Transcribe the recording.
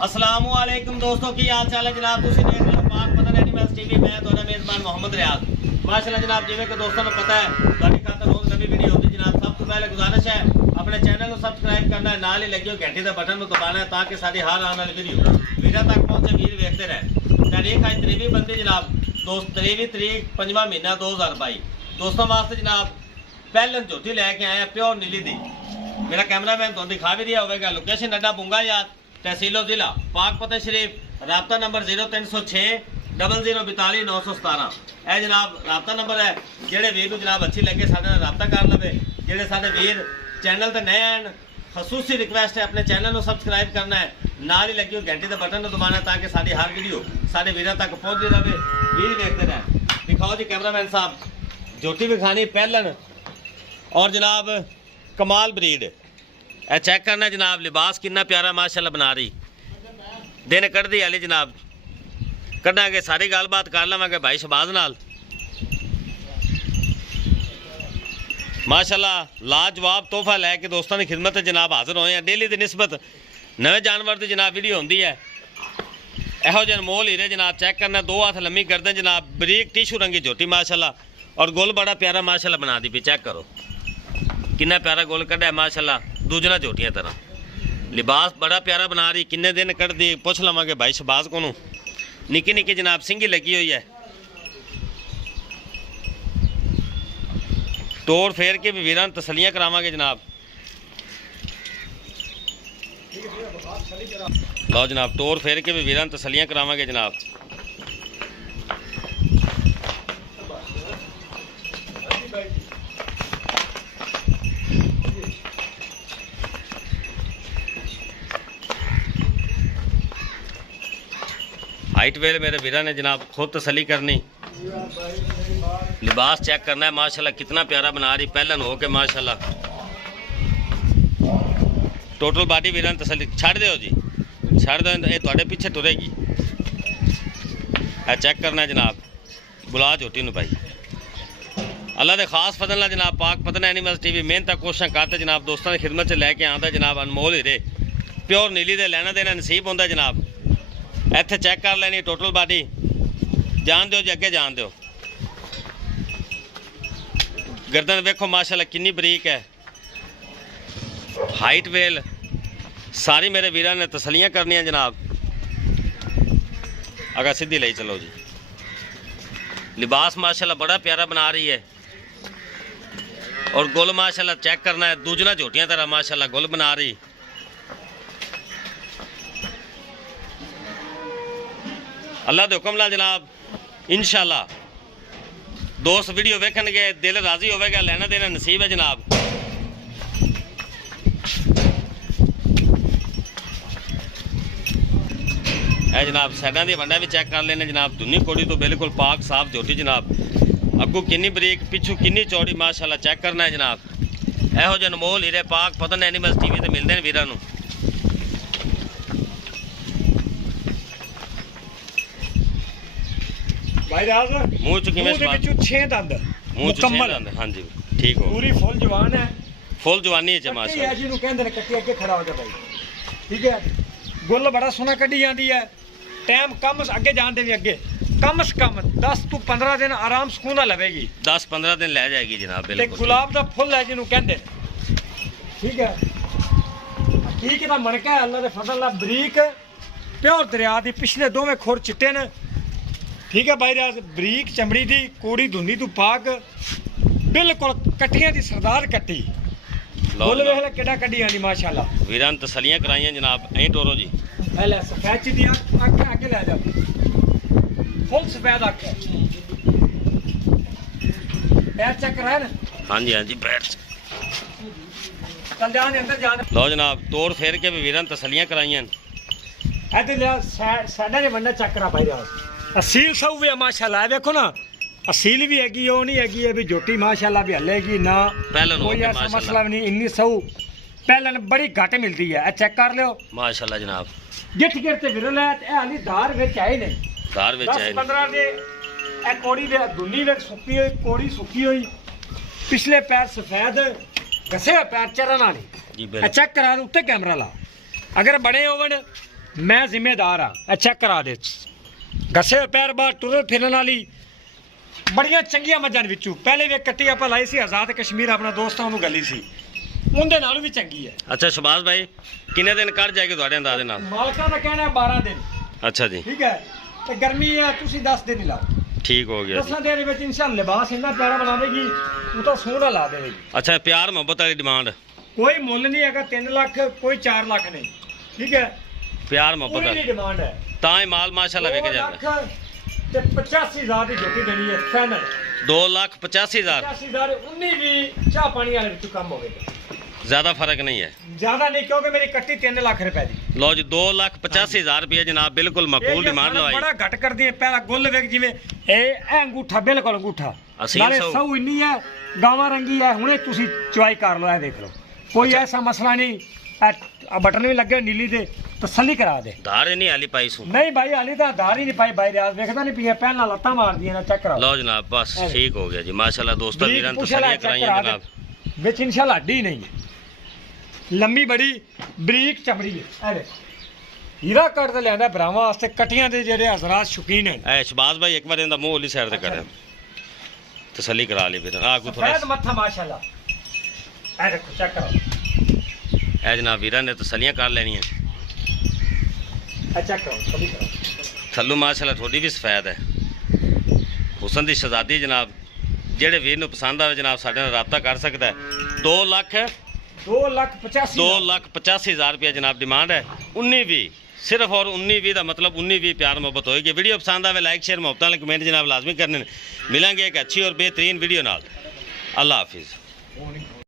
अस्सलामुअलैकुम दोस्तों की हाल चाल है जनाब। तुसीं देख रहे हो पाक पतन एनिमल्स टीवी। मैं तुहाडा मेज़बान मोहम्मद रियाज। माशाअल्लाह जनाब, जिवें कि दोस्तों को पता है तुहाडी खातर रोज़ नवी वीडियो होती जनाब। सब तो पहले गुजारिश है अपने चैनल को सब्सक्राइब करना है, नाल ही लगे घंटे का बटन दबाना है ताकि साडी हर आने वाली वीडियो वीडियो तक पहुंचे। वीर देखते रहें। तारीख है 23 बंदी जनाब, दोस्त 23 तरीक 5वां महीना 2022। दोस्तों वास्ते जनाब पहलन झोटी लैके आए हैं प्योर नीली दी। मेरा कैमरामैन तुहानू दिखा भी दिया होगा। लोकेशन अड्डा बुंगा याद, तहसीलो जिला पाकपत शरीफ, राबता नंबर 0306 0042 917। यह जनाब राबता नंबर है। जेडे वीर जनाब अच्छी लगे साडे नाल राबता कर लवे। जेडे साडे वीर चैनल ते नए हैं, खसूसी रिक्वेस्ट है अपने चैनल को सब्सक्राइब करना है, नाल ही लगी घंटे के बटन दबाना है ताकि साडी हर वीडियो साडे वीरों तक पहुंचती रहे। वीर देखते रहें। दिखाओ जी कैमरामैन साहब, झोटी भी खानी पहलन और जनाब कमाल ब्रीड है। चेक करना जनाब, लिबास कितना प्यारा माशाल्लाह बना रही। दिन कढ़दी वाली जनाब, कढ़ांगे सारी गलबात कर लवांगे भाई शहबाज नाल। माशाल्लाह लाजवाब तोहफा लैके दोस्तों की खिदमत जनाब हाजिर होए हैं। डेली की निस्बत नवे जानवर की जनाब वीडियो होंदी है। यहो जन मोल हीरे जनाब चेक करना, 2 हाथ लम्मी गर्दन जनाब, बरीक टिशू रंगी झोटी माशाल्लाह और गोल बड़ा प्यारा माशाल्लाह बना दी भी। चेक करो कितना प्यारा गोल कढ़ा है माशाल्लाह, दूजना झोटियां तरह। लिबास बड़ा प्यारा बना रही। किन्ने दिन कढ़ दी पुछ लवांगे भाई शहबाज को। निक्की निक्की जनाब सिंगी लगी हुई है। तोड़ फेर के भी वीरां तसलियां करावांगे जनाब। लो जनाब, तोड़ फेर के भी वीरां तसलियां करावांगे जनाब। हाइट वेल मेरे वीरा ने जनाब खुद तसली करनी। लिबास चेक करना है माशाल्लाह कितना प्यारा बना रही। पहलन हो के माशाल्लाह टोटल बॉडी वीरा ने तसली। छड़ दो जी, छड़ दो, ये थोड़े पीछे टुरेगी। चेक करना है जनाब, बुला झोटी नू भाई। अल्लाह के खास फजल नाल जनाब पाक पतन एनिमल्स टीवी मेहनत कोशिश करते जनाब दोस्तों की खिदमत च लैके आंदा जनाब। अनमोल हीरे प्योर नीली दे लेना देना नसीब होंदा जनाब। इत्थे चेक कर लेनी टोटल बॉडी। जान दो जी, अगे जान दो। गर्दन वेखो माशाल्लाह कितनी बरीक है। हाइट वेल सारी मेरे वीरां ने तसलियां करनियां जनाब। अगर सीधी ले चलो जी। लिबास माशाल्लाह बड़ा प्यारा बना रही है और गुल माशाल्लाह चेक करना है, दूजना झोटियां तरह माशाल्लाह गुल बना रही। अल्लाह के हुक्म नाल जनाब इंशाल्लाह दोस्त वीडियो वेखणगे, दिल राजी होगा, लेना देना नसीब है जनाब। है जनाब साइडा दी वंडा भी चेक कर लेने जनाब। धुनी कोड़ी तो बिल्कुल पाक साफ झोटी जनाब। अगू किन्नी बरीक, पिछू किन्नी चौड़ी माशाल्लाह चेक करना है जनाब। यहो जन मोल हीरे पाक पतन एनिमल्स टीवी ते मिलते हैं वीरां नूं। मुँह च किवें 6 दंद मुकम्मल। हाँ जी ठीक हो, पूरी फुल जवान है, फुल जवानी है माशाल्लाह। जी कहते हैं कट्टी अगे खड़ा हो जा भाई। ठीक है, गुल बड़ा सोहना कढ़ी जाती है। टाइम कम अगे जाने भी अगे कम से कम 10 तो 15 दिन आराम सुकून ना लवेगी। 10-15 दिन लै जाएगी जनाब। बिल्कुल गुलाब का फुल है जिन्होंने कहते। ठीक है, ठीक है मनका है अल्लाह के फजल नाल बरीक प्योर दरिया की। पिछले दोवें खुर चिट्टे ने। ठीक है भाई राज, बरीक चमड़ी की कोड़ी धुंदी तू पाक बिल्कुल कट्टियां की सरदार कट्टी। फुल वेख ले किड्डा कड्डी आनी माशाल्लाह। वीरां तसलियां कराइयां जनाब। ऐ टोरो जी ले सफेद दी अख आगे ले जा, फुल सफेद अख। पैर चेक करा ना। हाँ जी हाँ जी, पैर चल जाने अंदर जाने। लो जनाब तोड़ फेर के भी वीरां तसलियां कराइयां। इधर ले साइडा दे बंदा चेक करा भाई राज। असील सब भी है माशाल्लाह। देखो ना असील भी हैगी, वो नहीं हैगी है भी झोटी माशाल्लाह भी हलेगी ना। कोई ऐसा मसला नहीं। इन्नी सऊ पहले बड़ी घट मिलती है। चेक कर लो माशाल्लाह जनाब। गिठ गिरते विरल है। हाली धार विच आए ने, धार विच आए 10-15 दे। ए कोड़ी दे दुनी विच सुक्की हुई, कोड़ी सुक्की हुई, पिछले पैर सफेद घसे पैर चरण वाली। चेक करा उत्ते कैमरा ला। अगर बड़े होवन मैं जिम्मेदार हाँ। चेक करा दे घसे पैर बाहर टुर फिरन वाली बड़िया चंगिया मझां विचों पहले वे कट्टी आप लाई सी आज़ाद कश्मीर अपना दोस्त उन्होंने गली सी उनके नालों भी चंगी है। अच्छा शहबाज भाई किन्ने दिन कट जाएगी तुहाडे अंदाजे नाल? मालका का कहना है 12 दिन। अच्छा जी ठीक है तो गर्मी है तुसी 10 दिन ही लाओ। ठीक हो गया जी। 10 दिन में इंशाअल्लाह लिबास इतना प्यारा बना देगी वो तो सोहना ला देगी। अच्छा प्यार मोहब्बत वाली डिमांड कोई मुल नहीं है 3 लाख कोई 4 लाख नहीं। ठीक है प्यार मोहब्बत पूरी वाली डिमांड है। ਤਾਂ ਹੀ ਮਾਲ ਮਾਸ਼ਾਅੱਲਾ ਵਿਕ ਜਾਂਦਾ। 85,000 ਦੀ ਜੋਤੀ ਦੇਣੀ ਹੈ ਫਾਈਨਲ 2,85,000 85,000 19 ਵੀ ਚਾਹ ਪਾਣੀ ਵਾਲੇ ਵਿੱਚ ਕੰਮ ਹੋਵੇਗਾ। ਜ਼ਿਆਦਾ ਫਰਕ ਨਹੀਂ ਹੈ ਜ਼ਿਆਦਾ ਨਹੀਂ ਕਿਉਂਕਿ ਮੇਰੀ ਕੱਟੀ 3 ਲੱਖ ਰੁਪਏ ਦੀ। ਲਓ ਜੀ 2,85,000 ਰੁਪਏ ਜਨਾਬ ਬਿਲਕੁਲ ਮਕਬੂਲ ਡਿਮਾਂਡ ਲਵਾਈ। ਬੜਾ ਘੱਟ ਕਰਦੀ ਹੈ ਪਹਿਲਾ ਗੁੱਲ ਵੇਖ ਜਿਵੇਂ ਇਹ ਅੰਗੂਠਾ ਬਿਲਕੁਲ ਅੰਗੂਠਾ ਅਸੀਲ ਨਾਲੇ ਸੌ। ਸੌ ਇੰਨੀ ਹੈ ਗਾਵਾਂ ਰੰਗੀ ਹੈ ਹੁਣੇ ਤੁਸੀਂ ਚੁਆਈ ਕਰ ਲਓ ਇਹ ਦੇਖ ਲਓ ਕੋਈ ਐਸਾ ਮਸਲਾ ਨਹੀਂ। ਆ ਬਟਨ ਵੀ ਲੱਗੇ ਨੀਲੀ ਦੇ ਤਸੱਲੀ ਕਰਾ ਦੇ। ਧਾਰ ਨਹੀਂ ਹਾਲੀ ਪਾਈ ਸੂ ਨਹੀਂ ਭਾਈ ਹਾਲੀ ਤਾਂ ਧਾਰ ਹੀ ਨਹੀਂ ਪਾਈ ਬਾਈ ਰਿਆਜ਼ ਵੇਖਦਾ ਨਹੀਂ ਪੀਆ ਪਹਿਲਾਂ ਲੱਤਾਂ ਮਾਰਦੀਆਂ ਨਾ ਚੈੱਕ ਕਰਾਓ। ਲਓ ਜਨਾਬ ਬਸ ਠੀਕ ਹੋ ਗਿਆ ਜੀ ਮਾਸ਼ਾਅੱਲਾ ਦੋਸਤਾਂ ਬਰੀਕ ਵੀਰਾਂ ਪੁੱਛ ਲੈ, ਤਸੱਲੀਆਂ ਚੈੱਕ ਕਰਾਈਆਂ ਕਰਾ ਜਨਾਬ। ਦੇ। ਵਿੱਚ ਇਨਸ਼ਾਅੱਲਾ ਹੱਡੀ ਨਹੀਂ ਹੈ ਲੰਮੀ ਬੜੀ ਬਰੀਕ ਚਮੜੀ ਹੈ। ਇਹ ਦੇਖ ਹੀਰਾ ਕੱਟ ਤੇ ਲਿਆਂਦਾ ਭਰਾਵਾਂ ਵਾਸਤੇ ਕਟੀਆਂ ਦੇ ਜਿਹੜੇ ਹਜ਼ਰਾਤ ਸ਼ੌਕੀਨ ਹਨ। ਐ ਸ਼ਬਾਜ਼ ਭਾਈ ਇੱਕ ਵਾਰ ਇਹਦਾ ਮੂੰਹ ਵਾਲੀ ਸਾਈਡ ਤੇ ਕਰ ਤਸੱਲੀ ਕਰਾ ਲਈ ਫਿਰ ਆ ਕੋ ਥੋੜਾ ਸਫੈਦ ਮੱਥਾ ਮਾਸ਼ਾਅੱਲਾ। ਇਹ ਦੇਖੋ ਚੈੱਕ ਕਰੋ ਐ ਜਨਾਬ ਵੀਰਾਂ ਨੇ ਤਸੱਲੀਆਂ ਕਰ ਲੈਣੀਆਂ। ਇਹ ਚੈੱਕ ਕਰੋ ਤਸੱਲੀ ਕਰੋ। ਥੱਲੋਂ ਮਾਸ਼ਾਅੱਲਾ ਤੁਹਾਡੀ ਵੀ ਸਫੈਦ ਹੈ ਹੁਸਨ ਦੀ ਸ਼ਹਜ਼ਾਦੀ ਜਨਾਬ। ਜਿਹੜੇ ਵੀਰ ਨੂੰ ਪਸੰਦ ਆਵੇ ਜਨਾਬ ਸਾਡੇ ਨਾਲ ਰਾਬਤਾ ਕਰ ਸਕਦਾ ਹੈ। 2,85,000 2,85,000 रुपया जनाब डिमांड है। 19-20 सिर्फ और 19-20 का मतलब 19-20 प्यार मोहब्बत होगी। वीडियो पसंद आवे लाइक शेयर मोहब्बत वाले कमेंट जनाब लाजमी करने। मिलेंगे एक अच्छी और बेहतरीन वीडियो नाल। अल्लाह हाफिज़।